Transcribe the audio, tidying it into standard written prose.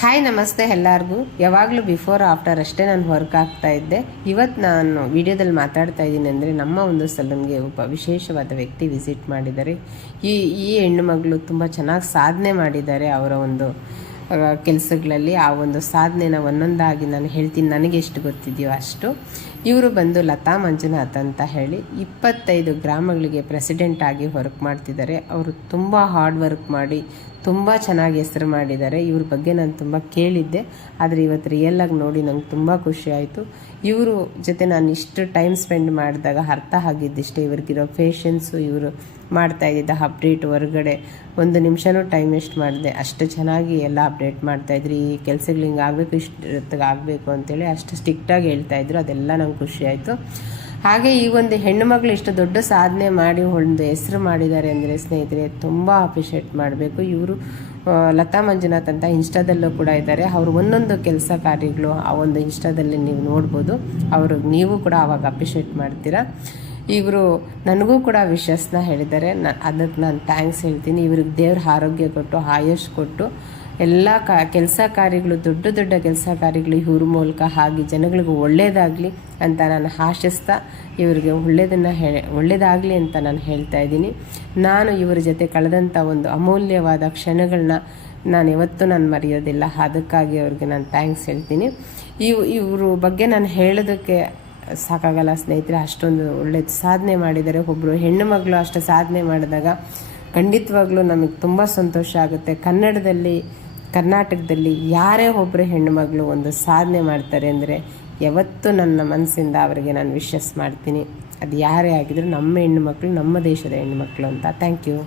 Hi ನಮಸ್ತೆ ಎಲ್ಲರಿಗೂ. ಯಾವಾಗಲೂ ಬಿಫೋರ್ ಆಫ್ಟರ್ ಅಷ್ಟೇ ನಾನು ವರ್ಕ್ ಆಗ್ತಾ ಇದ್ದೆ. ಇವತ್ತು ನಾನು ವಿಡಿಯೋದಲ್ಲಿ ಮಾತಾಡ್ತಾ ಇದ್ದೀನಿ ಅಂದರೆ ನಮ್ಮ ಒಂದು ಸಲೂನ್ಗೆ ಒಬ್ಬ ವಿಶೇಷವಾದ ವ್ಯಕ್ತಿ ವಿಸಿಟ್ ಮಾಡಿದ್ದಾರೆ. ಈ ಹೆಣ್ಣು ಮಗಳು ತುಂಬ ಚೆನ್ನಾಗಿ ಸಾಧನೆ ಮಾಡಿದ್ದಾರೆ. ಅವರ ಒಂದು ಕೆಲಸಗಳಲ್ಲಿ ಆ ಒಂದು ಸಾಧನೆನ ಒಂದೊಂದಾಗಿ ನಾನು ಹೇಳ್ತೀನಿ, ನನಗೆ ಎಷ್ಟು ಗೊತ್ತಿದೆಯೋ ಅಷ್ಟು. ಇವರು ಬಂದು ಲತಾ ಮಂಜುನಾಥ್ ಅಂತ ಹೇಳಿ 25 ಗ್ರಾಮಗಳಿಗೆ ಪ್ರೆಸಿಡೆಂಟ್ ಆಗಿ ವರ್ಕ್ ಮಾಡ್ತಿದ್ದಾರೆ. ಅವರು ತುಂಬ ಹಾರ್ಡ್ ವರ್ಕ್ ಮಾಡಿ ತುಂಬ ಚೆನ್ನಾಗಿ ಹೆಸರು ಮಾಡಿದ್ದಾರೆ. ಇವ್ರ ಬಗ್ಗೆ ನಾನು ತುಂಬ ಕೇಳಿದ್ದೆ, ಆದರೆ ಇವತ್ತು ರಿಯಲ್ಲಾಗಿ ನೋಡಿ ನಂಗೆ ತುಂಬ ಖುಷಿ ಆಯಿತು. ಇವರು ಜೊತೆ ನಾನು ಇಷ್ಟು ಟೈಮ್ ಸ್ಪೆಂಡ್ ಮಾಡಿದಾಗ ಅರ್ಥ ಆಗಿದ್ದಿಷ್ಟೇ ಇವ್ರಿಗಿರೋ ಪೇಷನ್ಸು, ಇವರು ಮಾಡ್ತಾ ಇದ್ದಿದ್ದ ಅಪ್ಡೇಟ್ ಹೊರಗಡೆ ಒಂದು ನಿಮಿಷನೂ ಟೈಮ್ ವೇಸ್ಟ್ ಮಾಡಿದೆ. ಅಷ್ಟು ಚೆನ್ನಾಗಿ ಎಲ್ಲ ಅಪ್ಡೇಟ್ ಮಾಡ್ತಾಯಿದ್ರು. ಈ ಕೆಲಸಗಳು ಹಿಂಗೆ ಆಗಬೇಕು, ಇಷ್ಟೊತ್ತಿಗೆ ಆಗಬೇಕು ಅಂತೇಳಿ ಅಷ್ಟು ಸ್ಟ್ರಿಕ್ಟಾಗಿ ಹೇಳ್ತಾಯಿದ್ರು. ಅದೆಲ್ಲ ನಂಗೆ ಖುಷಿ ಆಯಿತು. ಹಾಗೆ ಈ ಒಂದು ಹೆಣ್ಣು ಮಗಳು ಇಷ್ಟು ದೊಡ್ಡ ಸಾಧನೆ ಮಾಡಿ ಒಂದು ಹೆಸರು ಮಾಡಿದ್ದಾರೆ ಅಂದರೆ ಸ್ನೇಹಿತರೆ ತುಂಬ ಅಪ್ರಿಷಿಯೇಟ್ ಮಾಡಬೇಕು. ಇವರು ಲತಾ ಮಂಜುನಾಥ್ ಅಂತ ಇನ್ಸ್ಟಾದಲ್ಲೂ ಕೂಡ ಇದ್ದಾರೆ. ಅವರು ಒಂದೊಂದು ಕೆಲಸ ಕಾರ್ಯಗಳು ಆ ಒಂದು ಇನ್ಸ್ಟಾದಲ್ಲಿ ನೀವು ನೋಡ್ಬೋದು. ನೀವು ಕೂಡ ಆವಾಗ ಅಪ್ರಿಷಿಯೇಟ್ ಮಾಡ್ತೀರಾ. ಇವರು ನನಗೂ ಕೂಡ ವಿಶಸ್ನ ಹೇಳಿದ್ದಾರೆ. ಅದಕ್ಕೆ ನಾನು ಥ್ಯಾಂಕ್ಸ್ ಹೇಳ್ತೀನಿ. ಇವ್ರಿಗೆ ದೇವ್ರ ಆರೋಗ್ಯ ಕೊಟ್ಟು ಆಯುಷ್ ಕೊಟ್ಟು ಎಲ್ಲ ಕೆಲಸ ಕಾರ್ಯಗಳು, ದೊಡ್ಡ ದೊಡ್ಡ ಕೆಲಸ ಕಾರ್ಯಗಳು ಇವ್ರ ಮೂಲಕ ಆಗಿ ಜನಗಳಿಗೂ ಒಳ್ಳೆಯದಾಗಲಿ ಅಂತ ನಾನು ಆಶಿಸ್ತಾ ಇವರಿಗೆ ಒಳ್ಳೆಯದಾಗಲಿ ಅಂತ ನಾನು ಹೇಳ್ತಾ ಇದ್ದೀನಿ. ನಾನು ಇವರ ಜೊತೆ ಕಳೆದಂಥ ಒಂದು ಅಮೂಲ್ಯವಾದ ಕ್ಷಣಗಳನ್ನ ನಾನು ಯಾವತ್ತೂ ನಾನು ಮರೆಯೋದಿಲ್ಲ. ಅದಕ್ಕಾಗಿ ಅವ್ರಿಗೆ ನಾನು ಥ್ಯಾಂಕ್ಸ್ ಹೇಳ್ತೀನಿ. ಇವ್ರ ಬಗ್ಗೆ ನಾನು ಹೇಳೋದಕ್ಕೆ ಸಾಕಾಗಲ್ಲ ಸ್ನೇಹಿತರೆ. ಅಷ್ಟೊಂದು ಒಳ್ಳೆ ಸಾಧನೆ ಮಾಡಿದ್ದಾರೆ. ಒಬ್ಬರು ಹೆಣ್ಣು ಮಗಳು ಅಷ್ಟು ಸಾಧನೆ ಮಾಡಿದಾಗ ಖಂಡಿತವಾಗ್ಲೂ ನಮಗೆ ತುಂಬ ಸಂತೋಷ ಆಗುತ್ತೆ. ಕರ್ನಾಟಕದಲ್ಲಿ ಯಾರೇ ಒಬ್ಬರು ಹೆಣ್ಣು ಮಗಳು ಒಂದು ಸಾಧನೆ ಮಾಡ್ತಾರೆ ಅಂದರೆ ಯಾವತ್ತೂ ನನ್ನ ಮನಸ್ಸಿಂದ ಅವರಿಗೆ ನಾನು ವಿಶಸ್ ಮಾಡ್ತೀನಿ. ಅದು ಯಾರೇ ಆಗಿದ್ರು ನಮ್ಮ ಹೆಣ್ಣು ಮಕ್ಕಳು, ನಮ್ಮ ದೇಶದ ಹೆಣ್ಣು ಮಕ್ಕಳು ಅಂತ. Thank you.